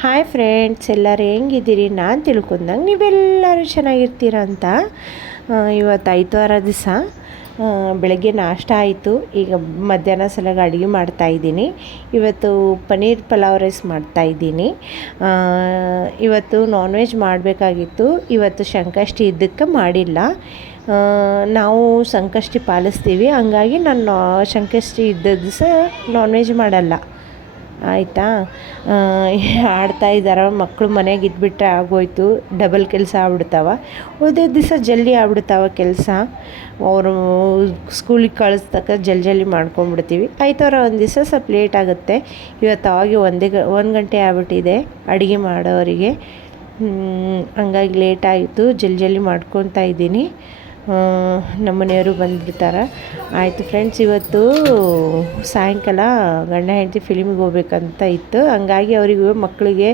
Hi friends, ಎಲ್ಲರೂ ಹೆಂಗಿದ್ದೀರಿ? ನಾನು ತಿಳ್ಕೊಂಡಂಗೆ ನೀವೆಲ್ಲರೂ ಚೆನ್ನಾಗಿರ್ತೀರ ಅಂತ. ಇವತ್ತು ಐತವಾರ ದಿವಸ ಬೆಳಗ್ಗೆ ನಾಷ್ಟ ಆಯಿತು. ಈಗ ಮಧ್ಯಾಹ್ನ ಸಲಾಗ ಅಡುಗೆ ಮಾಡ್ತಾಯಿದ್ದೀನಿ. ಇವತ್ತು ಪನ್ನೀರ್ ಪಲಾವ್ ರೈಸ್ ಮಾಡ್ತಾಯಿದ್ದೀನಿ. ಇವತ್ತು ನಾನ್ ವೆಜ್ ಮಾಡಬೇಕಾಗಿತ್ತು. ಇವತ್ತು ಸಂಕಷ್ಟಿ ಇದ್ದಕ್ಕೆ ಮಾಡಿಲ್ಲ. ನಾವು ಸಂಕಷ್ಟಿ ಪಾಲಿಸ್ತೀವಿ, ಹಂಗಾಗಿ ನಾನು ಸಂಕಷ್ಟಿ ಇದ್ದ ದಿವಸ ನಾನ್ ವೆಜ್ ಮಾಡಲ್ಲ. ಆಯಿತಾ? ಆಡ್ತಾ ಇದ್ದಾರೆ ಮಕ್ಕಳು. ಮನೆಗೆ ಇದ್ಬಿಟ್ರೆ ಆಗೋಯ್ತು, ಡಬಲ್ ಕೆಲಸ ಆಗ್ಬಿಡ್ತಾವ. ಉಳಿದ ದಿವಸ ಜಲ್ದಿ ಆಗ್ಬಿಡ್ತಾವ ಕೆಲಸ. ಅವರು ಸ್ಕೂಲಿಗೆ ಕಳಿಸ್ತಕ್ಕ ಜಲ್ದಿ ಮಾಡ್ಕೊಂಡ್ಬಿಡ್ತೀವಿ. ಐತವಾರ ಒಂದು ದಿವಸ ಸ್ವಲ್ಪ ಲೇಟ್ ಆಗುತ್ತೆ. ಇವತ್ತು ಆಗಿ 1 ಗಂಟೆ ಆಗ್ಬಿಟ್ಟಿದೆ ಅಡುಗೆ ಮಾಡೋವರಿಗೆ. ಹಂಗಾಗಿ ಲೇಟ್ ಆಯಿತು. ಜಲ್ದಿ ಮಾಡ್ಕೊತಾ ಇದ್ದೀನಿ. ನಮ್ಮ ಮನೆಯವರು ಬಂದುಬಿಡ್ತಾರೆ. ಆಯಿತು ಫ್ರೆಂಡ್ಸ್, ಇವತ್ತು ಸಾಯಂಕಾಲ ಗಂಡ ಹೆಂಡತಿ ಫಿಲಿಮಿಗೆ ಹೋಗ್ಬೇಕಂತ ಇತ್ತು. ಹಂಗಾಗಿ ಅವರಿಗೆ ಮಕ್ಕಳಿಗೆ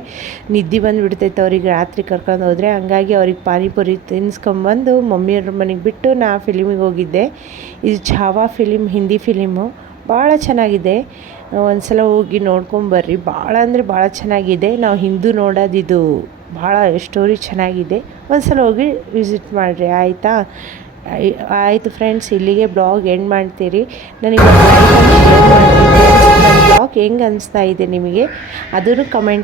ನಿದ್ದೆ ಬಂದುಬಿಡ್ತೈತೆ ಅವ್ರಿಗೆ ರಾತ್ರಿ ಕರ್ಕೊಂಡು ಹೋದರೆ. ಹಂಗಾಗಿ ಅವ್ರಿಗೆ ಪಾನಿಪುರಿ ತಿನ್ನಿಸ್ಕೊಂಬಂದು ಮಮ್ಮಿಯವ್ರ ಮನೆಗೆ ಬಿಟ್ಟು ನಾ ಫಿಲಿಮಿಗೆ ಹೋಗಿದ್ದೆ. ಇದು ಛಾವಾ ಫಿಲಿಮ್, ಹಿಂದಿ ಫಿಲಿಮು. ಭಾಳ ಚೆನ್ನಾಗಿದೆ. ಒಂದು ಸಲ ಹೋಗಿ ನೋಡ್ಕೊಂಬರ್ರಿ. ಭಾಳ ಅಂದರೆ ಭಾಳ ಚೆನ್ನಾಗಿದೆ. ನಾವು ಹಿಂದೂ ನೋಡೋದಿದು ಭಾಳ ಸ್ಟೋರಿ ಚೆನ್ನಾಗಿದೆ. ಒಂದು ಸಲ ಹೋಗಿ ವಿಸಿಟ್ ಮಾಡಿರಿ, ಆಯಿತಾ? ಆಯಿತು ಫ್ರೆಂಡ್ಸ್, ಇಲ್ಲಿಗೆ ಬ್ಲಾಗ್ ಎಂಡ್ ಮಾಡ್ತೀರಿ. ನನಗೆ ನನ್ನ ಬ್ಲಾಗ್ ಹೆಂಗೆ ಅನಿಸ್ತಾ ಇದೆ ನಿಮಗೆ ಅದನ್ನು ಕಮೆಂಟ್